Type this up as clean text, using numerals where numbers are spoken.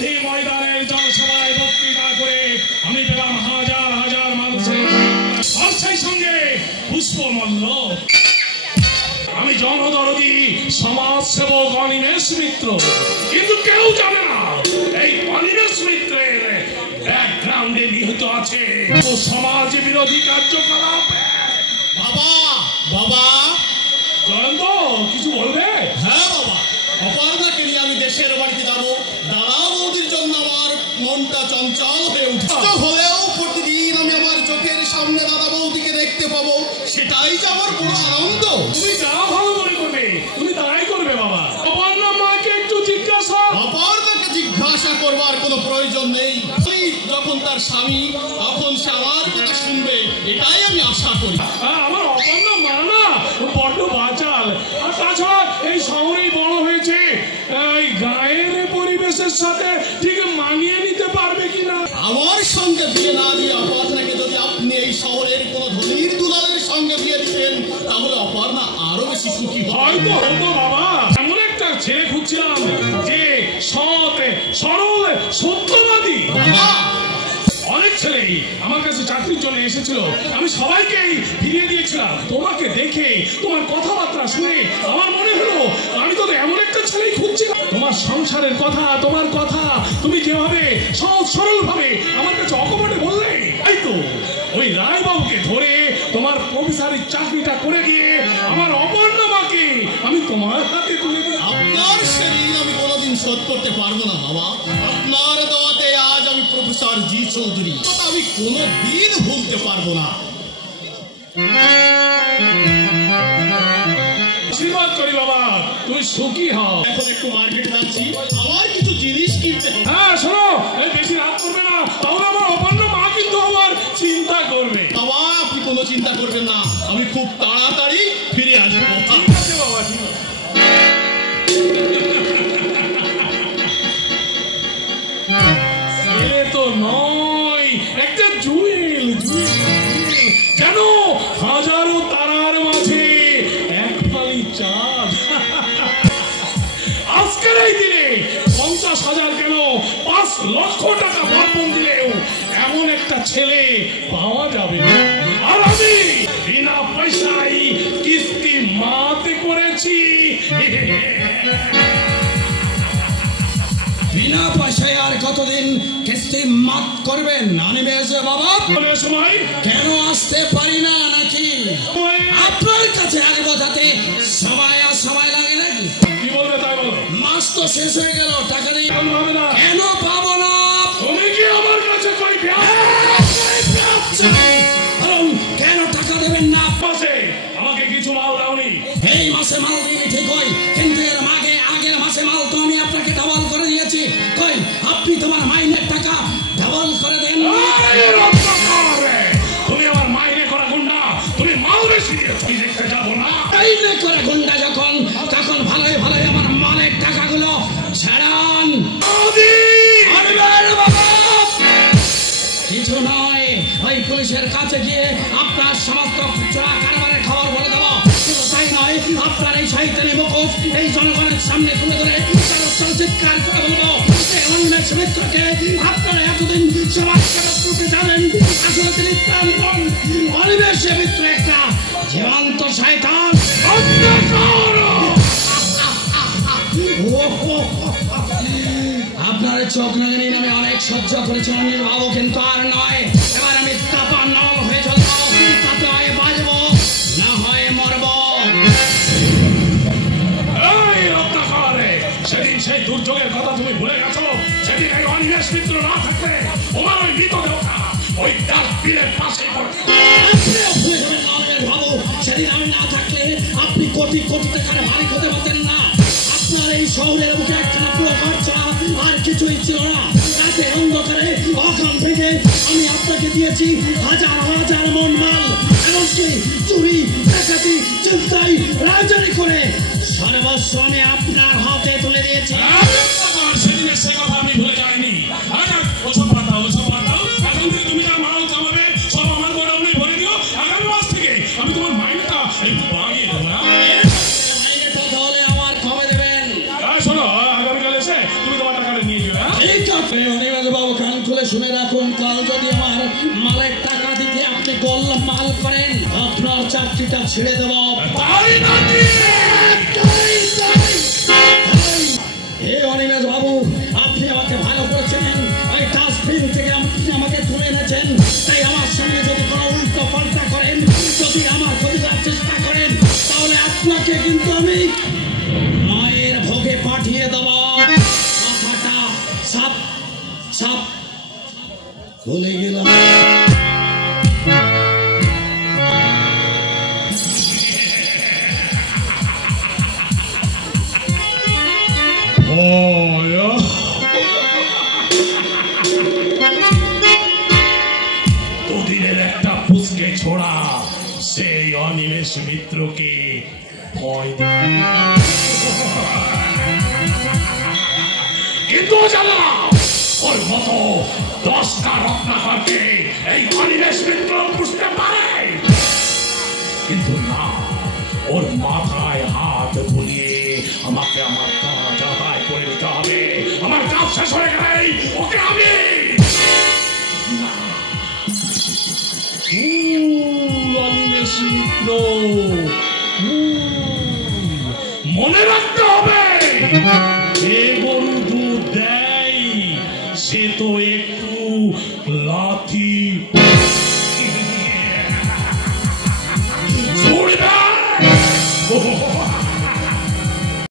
গান্ধী ময়দানের জনসভায় বক্তৃতা করে আমি পেলাম হাজার হাজার মানুষের আর সেই সঙ্গে পুষ্পমল্ল। আমি জনদরদি সমাজসেবক অনিমেষ মিত্র, কিন্তু কেউ জানে না এই অনিমেষ মিত্রের ব্যাকগ্রাউন্ডে নিহিত আছে ও সমাজ বিরোধী কার্যকলাপ। বাবা বাবা জয়ন্ত কিছু বলবে? হ্যাঁ বাবা, অপর্ণাকে নিয়ে আমি দেশের বাড়িতে যাবো। দাদা বৌদির জন্য আমার মনটা চঞ্চল হয়ে উঠছে। হলেও প্রতিদিন আমি আমার চোখের সামনে দাদা বৌদিকে দেখতে পাবো, সেটাই যে আমার বড় আনন্দ। তুমি যা ভালো মনে করবে তুমি তাই করবে বাবা। অপর্ণা মাকে একটু জিজ্ঞাসা। অপর্ণাকে জিজ্ঞাসা করবার কোনো প্রয়োজন নেই। যখন তার স্বামী তখন সে আমার কথা শুনবে, এটাই আমি আশা করি। আমার অপর্ণা মা না বড্ড বাচাল, আর তাছাড়া এই শহরেই বড় হয়েছে, এই গায়ের পরিবেশের সাথে ঠিক মানিয়ে নিতে পারবে কিনা। আমার সঙ্গে বিয়ে না দিয়ে অপর্ণাকে যদি আপনি এই শহরের কোন ধনীর দুলালের সঙ্গে বিয়ে দিতেন, তাহলে অপর্ণা আরো বেশি সুখী হয়তো হতো বাবা। এমন একটা ছেলে খুঁজছিলাম যে সৎ সরল সত্যবাদী। অনেক ছেলেই আমার কাছে চাকরির জন্য এসেছিল, আমি সবাইকেই ফিরিয়ে দিয়েছিলাম। তোমাকে দেখে তোমার কথাবার্তা শুনে আমার মনে হলো আমি তো এমন একটা ছেলেই খুঁজছিলাম। তোমার সংসারের কথা, তোমার কথা তুমি যেভাবে সহজ সরল ভাবে আমার কাছে অকপটে বললে, তাই তো ওই রায়বাবুকে ধরে তোমার প্রফেসরের চাকরিটা করে দিয়ে আমার অপর্ণা মাকে আমি তোমার হাতে তুলে দিই। আপনার সেদিন আমি কোনোদিন শোধ করতে পারবো না বাবা। আপনার দোয়াতে আজ আমি প্রফেসর জি চৌধুরী, আমি কোনোদিন ভুলতে পারবো না। আশীর্বাদ করি বাবা, তুমি সুখী হও। এখন একটু মার্কেটে যাচ্ছি, আমার কিছু জিনিস কিনতে হবে। হ্যাঁ শোনো, এই বেশি রাত করবে না, তাহলে আমার অপর্ণা মা কিন্তু আমার চিন্তা করবে। বাবা আপনি কোনো চিন্তা করবেন না, আমি খুব তাড়াতাড়ি ফিরে আসবো। ঠিক আছে বাবা, ঠিক আছে। ছেলে তো নয়, একটা জুয়েল, যেন হাজারো তারার মাঝে এক ফালি চাঁদ। আজকের এই দিনে 50,000 কেন 5 লক্ষ টাকা বর্পণ দিলেও এমন একটা ছেলে পাওয়া যাবে না। আর আমি বিনা পয়সায় কিস্তি মাতে করেছি। বিনা পয়সায় আর কতদিন কিস্তি মাত করবেন অনিমেষ বাবা? সময় কেন আসতে পারি না নাকি? আপনার কাছে আসবো যাতে সময় লাগে নাকি? কি বলবে তাই বলো। মাস তো শেষ হয়ে গেল, টাকা নেই। হবে না। কেন পাবো না? তুমি কি আমার কাছে কই কেন টাকা দেবেন না? মাসে আমাকে কিছু মাল দাওনি। এই মাসে মাল দিবি ঠিক হয়, কিন্তু এর আগের মাসে মাল তো আমি আপনাকে ডাবল করে দিয়েছি। কই আপনি তোমার মাইনের টাকা ডাবল করে দেন। তুমি আমার মাইনে করা গুন্ডা, তুমি মাল বেশি দিয়েছো, দেখতে যাবো না। মাইনে করে গুন্ডা যখন, তখন ভালোই ভালোই আমার মালের টাকাগুলো ছাড়ান। কিছু নয়, ওই পুলিশের কাছে গিয়ে আপনার সমস্ত চোরা কারবারের খবর বলে দেবো। শুধু তাই নয়, আপনার এই শয়তানি মুখোশ এই জনগণের সামনে তুলে ধরে তার চিৎকার করে বলবো অনিমেষ মিত্রকে আপনারা এতদিন সমাজ সেবা করতে জানেন, আসলে তিনি প্রাণপণ অনিমেষ মিত্র একটা জীবন্ত শয়তান। আপনার চোখ নাগানি নামে অনেক সহ্য করেছেন অনিল বাবু, কিন্তু আর নয়। এবার আমি তাপা নল হয়ে চলবো, তাতে হয় বাজবো, না হয় মরবো। সেদিন সেই দুর্যোগের কথা তুমি ভুলে গেছো। সেদিন এই অনিমেষ মিত্র না থাকলে তোমার ওই মৃতদেহটা ওই ডাস্টবিনের পাশে বাবু, সেদিন আমি না থাকলে আপনি কোটি কোটি টাকার মালিক হতে পারতেন না। আপনার এই শহরের মুখে একখানা পুরো ঘর ছাড়া আর কিছুই ছিল না। রাতে অন্ধকারে অকাল থেকে আমি আপনাকে দিয়েছি হাজার হাজার মন মাল, এমনকি চুরি ডাকাতি চিন্তাই রাজনীতি করে সর্বস্ব আমি আপনার হাতে তুলে দিয়েছি। সেদিনের সে কথা আমি ভুলে যাইনি। ওসব পাঠাও, এখন থেকে তুমি তার মাল খাওয়াবে, সব আমার গোডাউনে ভরে দিও। আগামী মাস থেকে আমি তোমার মাইনেটা একটু বাড়িয়ে দেবো। মাইনেটা তাহলে আমার কবে দেবেন? শোনো, আগামীকাল এসে তুমি তোমার টাকাটা নিয়ে যাবে। ঠিক বাবু কান খুলে শুনে রাখুন, কাল যদি আমার মালের টাকা দিতে আপনি গোলমাল করেন, আপনার চাকরিটা ছেড়ে দেব। অনিমেষ বাবু, আপনি আমাকে ভালো করেছেন, ওই ডাস্টবিন থেকে আপনি আমাকে তুলে এনেছেন, তাই আমার সঙ্গে যদি কোনো উল্টো পাল্টা করেন, যদি আমার ক্ষতি করার চেষ্টা করেন, তাহলে আপনাকে কিন্তু আমি মায়ের ভোগে পাঠিয়ে দেব। কথাটা সাপ সাপ বলে গেলাম। দুদিনের একটা পুচকে ছোড়া সেই অনিমেষ মিত্রকে কিন্তু জানো না, ওর মতো 10টা রত্নাকরকে এই অনিমেষ মিত্র বুঝতে পারে, কিন্তু না, ওর মাথায় হাত বুলিয়ে আমাকে আমার কাজ আদায় করে নিতে হবে। আমার কাজ শেষ হয়ে গেলেই ওকে আমি অনিমেষ মিত্র মনে রাখতে হবে, যে গরু দুধ দেয় সে তো একটু লাথি